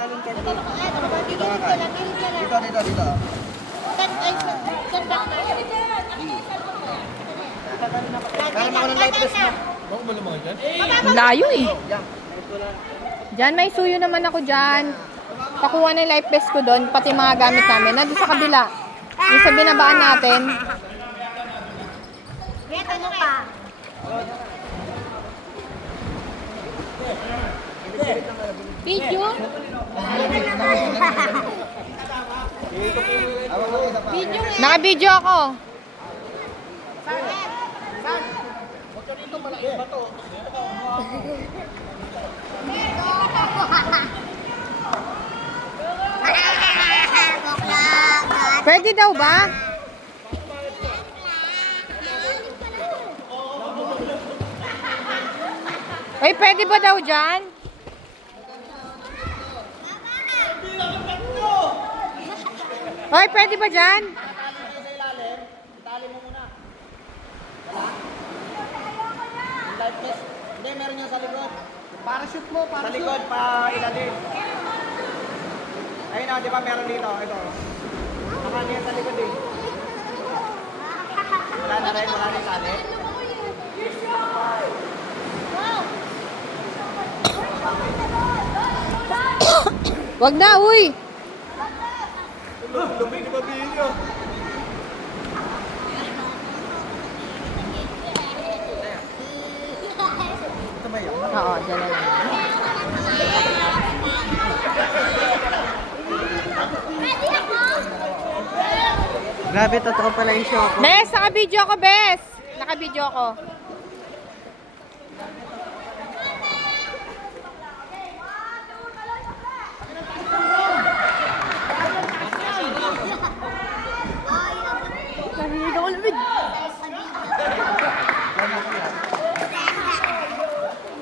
Dito. Ang layo eh. Diyan may suyo naman ako dyan. Pakuha na yung life vest ko doon, pati mga gamit namin. Nandun sa kabila. Yung sa binabaan natin. Ano pa? Video? Video nga. Naka-video ako. Pwede daw ba? Ay, pwede ba daw dyan? Ay, pwede ba dyan? Itali mo muna. Life vest. Hindi, meron yan sa likod. Parachute mo, parachute. Sa likod, pa ilalim. Ayun na, di ba meron dito? Ito. Nakaniyan sa likod eh. Wala na rin, wala rin tali. Wag na, uy! Lumig na babihin nyo. Ito ba yun? Oo, dyan na lang. Grabe, totoo pala yung show ko. Bes, naka-video ako, Bes! Naka-video ako.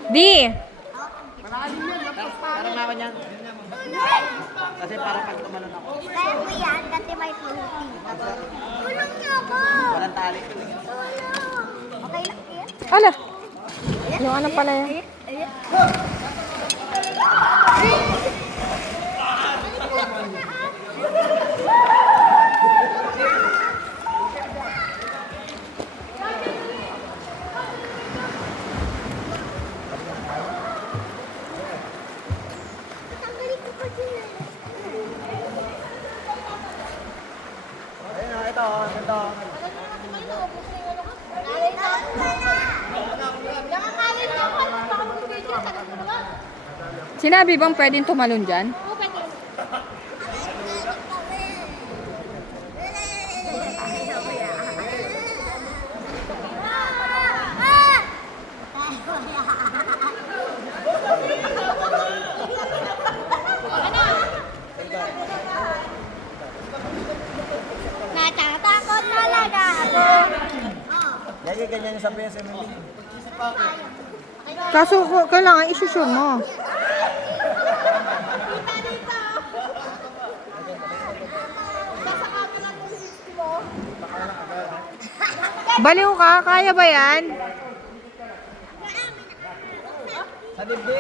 Di! Parang naman yan. Kasi parang pag tumalon ako. Kaya mo yan kasi may floating. Tulong niyo ako! Walang tali. Tulong! Okay lang yan? Ala! Yung ano pala yan? Tanggalin ko pa din. Ayun o, ito. Ito. Sinabi bang pwedeng tumalon dyan? Natatakot talaga ako. Lagi ganyan yung sabi sa mga. Kaso kailangan isusure mo. Baliw ka? Kaya ba yan? Sa dibdib.